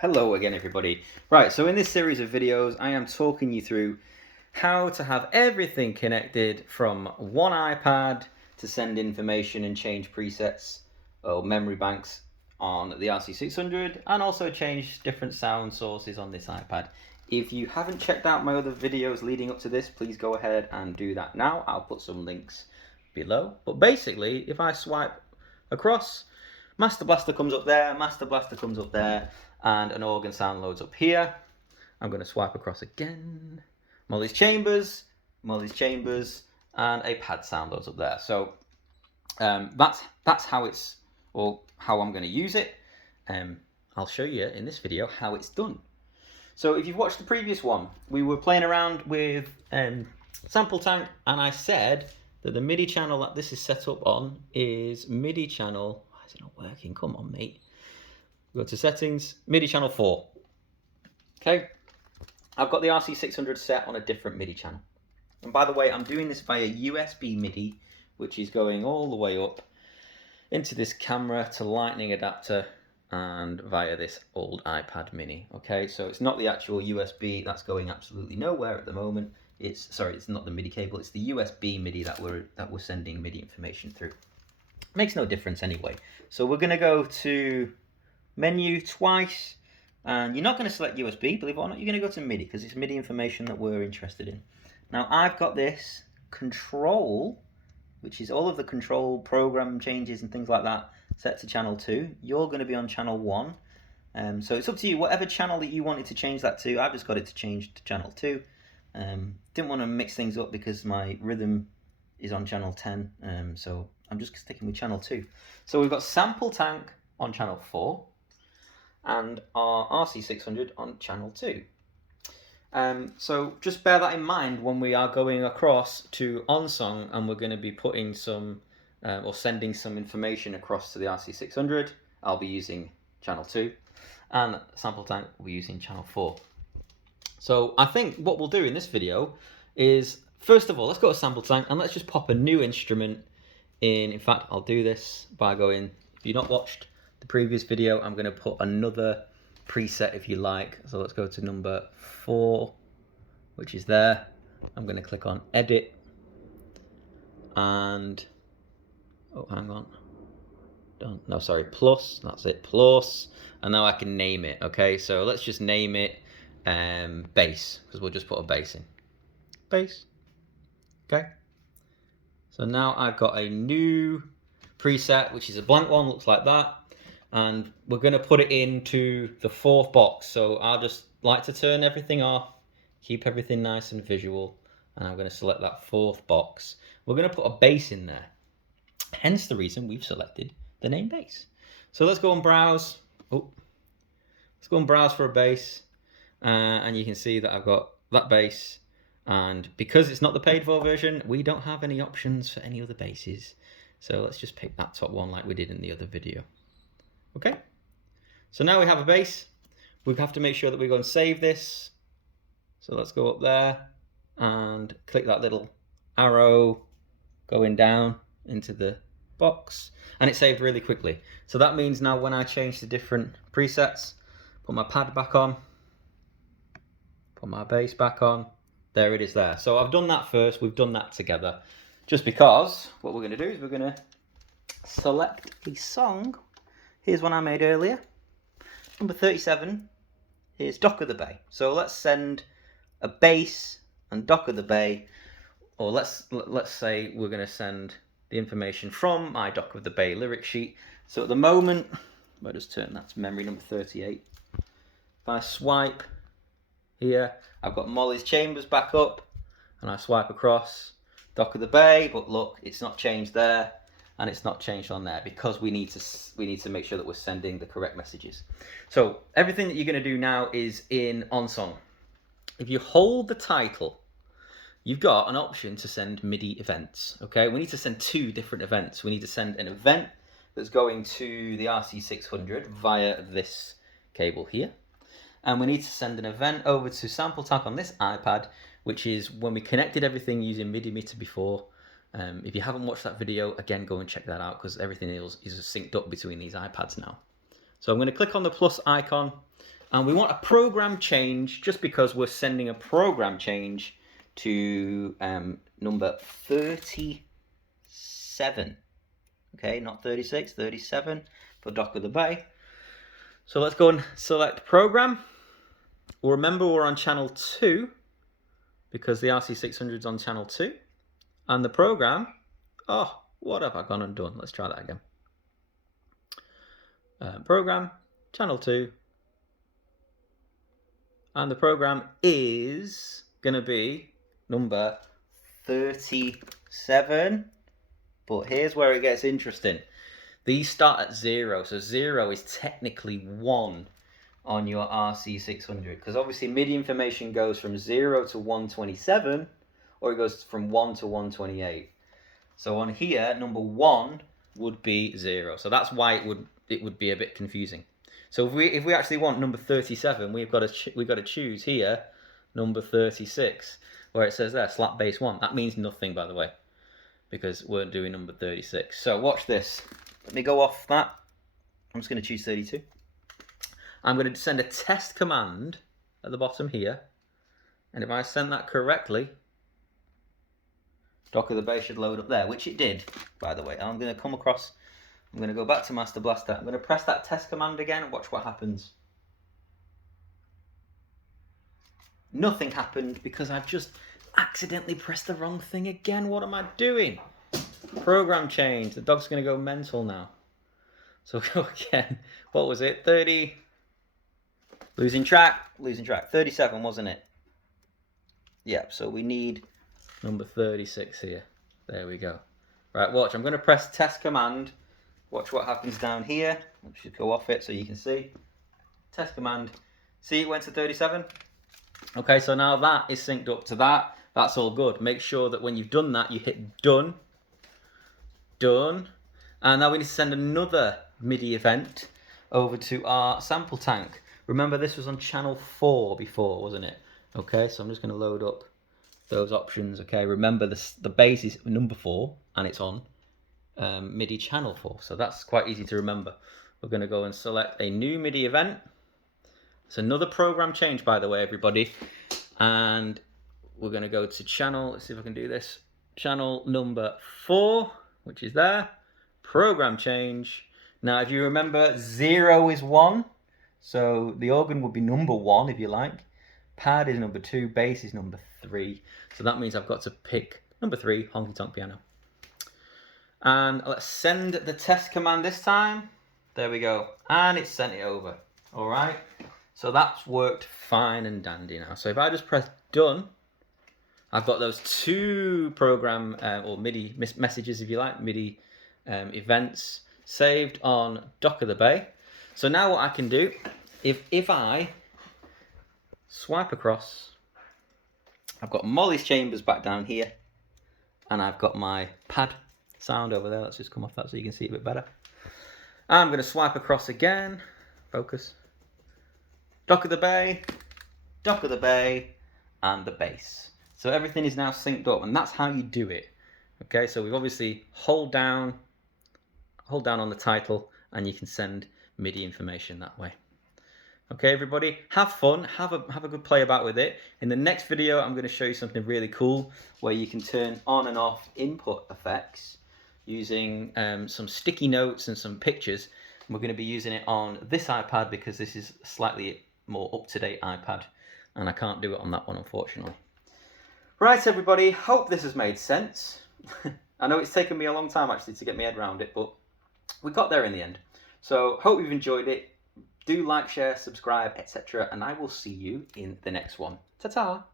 Hello again, everybody. Right, so in this series of videos, I am talking you through how to have everything connected from one iPad to send information and change presets or memory banks on the RC600 and also change different sound sources on this iPad. If you haven't checked out my other videos leading up to this, please go ahead and do that now. I'll put some links below. But basically, if I swipe across, Master Blaster comes up there, Master Blaster comes up there, and an organ sound loads up here. I'm going to swipe across again. Molly's Chambers, and a pad sound loads up there. So that's how it's, or how I'm going to use it. I'll show you in this video how it's done. So if you've watched the previous one, we were playing around with Sampletank, and I said that the MIDI channel that this is set up on is MIDI channel. Why is it not working? Come on, mate. Go to settings, MIDI channel 4. Okay, I've got the RC600 set on a different MIDI channel. And by the way, I'm doing this via USB MIDI, which is going all the way up into this camera to lightning adapter and via this old iPad mini. Okay, so it's not the actual USB, that's going absolutely nowhere at the moment. It's not the MIDI cable, it's the USB MIDI that we're sending MIDI information through. Makes no difference anyway. So we're gonna go to menu twice, and you're not going to select USB, believe it or not. You're going to go to MIDI because it's MIDI information that we're interested in. Now I've got this control, which is all of the control program changes and things like that, set to channel 2. You're going to be on channel 1, so it's up to you, whatever channel that you wanted to change that to. I've just got it to change to channel 2. Didn't want to mix things up because my rhythm is on channel 10, so I'm just sticking with channel 2. So we've got Sampletank on channel 4 and our RC600 on channel 2. So just bear that in mind when we are going across to Onsong and we're going to be putting some or sending some information across to the RC600. I'll be using channel 2 and Sampletank will be using channel 4. So I think what we'll do in this video is, first of all, let's go to Sampletank and let's just pop a new instrument in. In fact, I'll do this by going, if you've not watched the previous video, I'm going to put another preset if you like. So let's go to number 4, which is there. I'm going to click on edit and hang on, done. No, sorry, plus. That's it, plus. And now I can name it. Okay, so let's just name it bass, because we'll just put a bass in. Bass. Okay, so now I've got a new preset, which is a blank one, looks like that. And we're going to put it into the 4th box. So I'll just like to turn everything off, keep everything nice and visual, and I'm going to select that 4th box. We're going to put a bass in there, hence the reason we've selected the name bass. So let's go and browse. Let's go and browse for a bass, and you can see that I've got that bass. And because it's not the paid for version, we don't have any options for any other basses. So let's just pick that top one like we did in the other video. Okay, so now we have a bass. We have to make sure that we go and save this. So let's go up there and click that little arrow going down into the box, and it saved really quickly. So that means now when I change the different presets, put my pad back on, put my bass back on, there it is there. So I've done that first, we've done that together, just because what we're going to do is we're going to select a song. Here's one I made earlier, number 37, here's Dock of the Bay. So let's send a bass and Dock of the Bay, or let's say we're going to send the information from my Dock of the Bay lyric sheet. So at the moment, I'll just turn that to memory number 38. If I swipe here, I've got Molly's Chambers back up, and I swipe across Dock of the Bay, but look, it's not changed there. And it's not changed on there because we need to make sure that we're sending the correct messages. So everything that you're going to do now is in Onsong. If you hold the title, you've got an option to send MIDI events. Okay, we need to send 2 different events. We need to send an event that's going to the RC600 via this cable here, and we need to send an event over to Sampletank on this iPad, which is when we connected everything using MIDI meter before. If you haven't watched that video, again, go and check that out because everything is synced up between these iPads now. So I'm going to click on the plus icon And we want a program change just because we're sending a program change to number 37. Okay, not 36, 37 for Dock of the Bay. So let's go and select program. Well, remember we're on channel 2 because the RC600 is on channel 2. And the program, oh, what have I gone and done? Let's try that again. Program, channel 2. And the program is going to be number 37. But here's where it gets interesting. These start at 0. So 0 is technically 1 on your RC600. Because obviously MIDI information goes from 0 to 127. Or it goes from 1 to 128. So on here, number 1 would be 0. So that's why it would be a bit confusing. So if we actually want number 37, we've got to choose here number 36, where it says there slap bass 1. That means nothing, by the way, because we're doing number 36. So watch this. Let me go off that. I'm just going to choose 32. I'm going to send a test command at the bottom here, and if I send that correctly, Dock of the Bay should load up there, which it did, by the way. I'm going to come across. I'm going to go back to Master Blaster. I'm going to press that test command again and watch what happens. Nothing happened because I've just accidentally pressed the wrong thing again. What am I doing? Program change. The dog's going to go mental now. So go again. What was it? 30. Losing track. 37, wasn't it? Yeah, so we need number 36 here. There we go. Right, watch. I'm going to press test command. Watch what happens down here. I should go off it so you can see. Test command. See, it went to 37. Okay, so now that is synced up to that. That's all good. Make sure that when you've done that, you hit done. Done. And now we need to send another MIDI event over to our sample tank. Remember, this was on channel 4 before, wasn't it? Okay, so I'm just going to load up those options. Okay, remember the bass is number 4 and it's on MIDI channel 4, so that's quite easy to remember. We're going to go and select a new MIDI event. It's another program change, by the way, everybody, and we're going to go to channel. Let's see if I can do this. Channel number 4, which is there. Program change. Now, if you remember, 0 is 1, so the organ would be number 1 if you like. Pad is number 2, bass is number 3. So that means I've got to pick number 3, honky tonk piano. And let's send the test command this time. There we go. And it's sent it over. All right. So that's worked fine and dandy now. So if I just press done, I've got those 2 program or MIDI messages, if you like, MIDI events saved on Dock of the Bay. So now what I can do, if I swipe across, I've got Molly's chambers back down here, and I've got my pad sound over there. Let's just come off that so you can see it a bit better. I'm going to swipe across again. Focus. Dock of the Bay, and the bass. So everything is now synced up, and that's how you do it. Okay, so we've obviously hold down on the title, and you can send MIDI information that way. Okay, everybody, have fun, have a good play about with it. In the next video, I'm going to show you something really cool where you can turn on and off input effects using some sticky notes and some pictures. We're going to be using it on this iPad because this is a slightly more up-to-date iPad, and I can't do it on that one, unfortunately. Right, everybody, hope this has made sense. I know it's taken me a long time, actually, to get my head around it, but we got there in the end. So, hope you've enjoyed it. Do like, share, subscribe, etc., and I will see you in the next one. Ta-ta!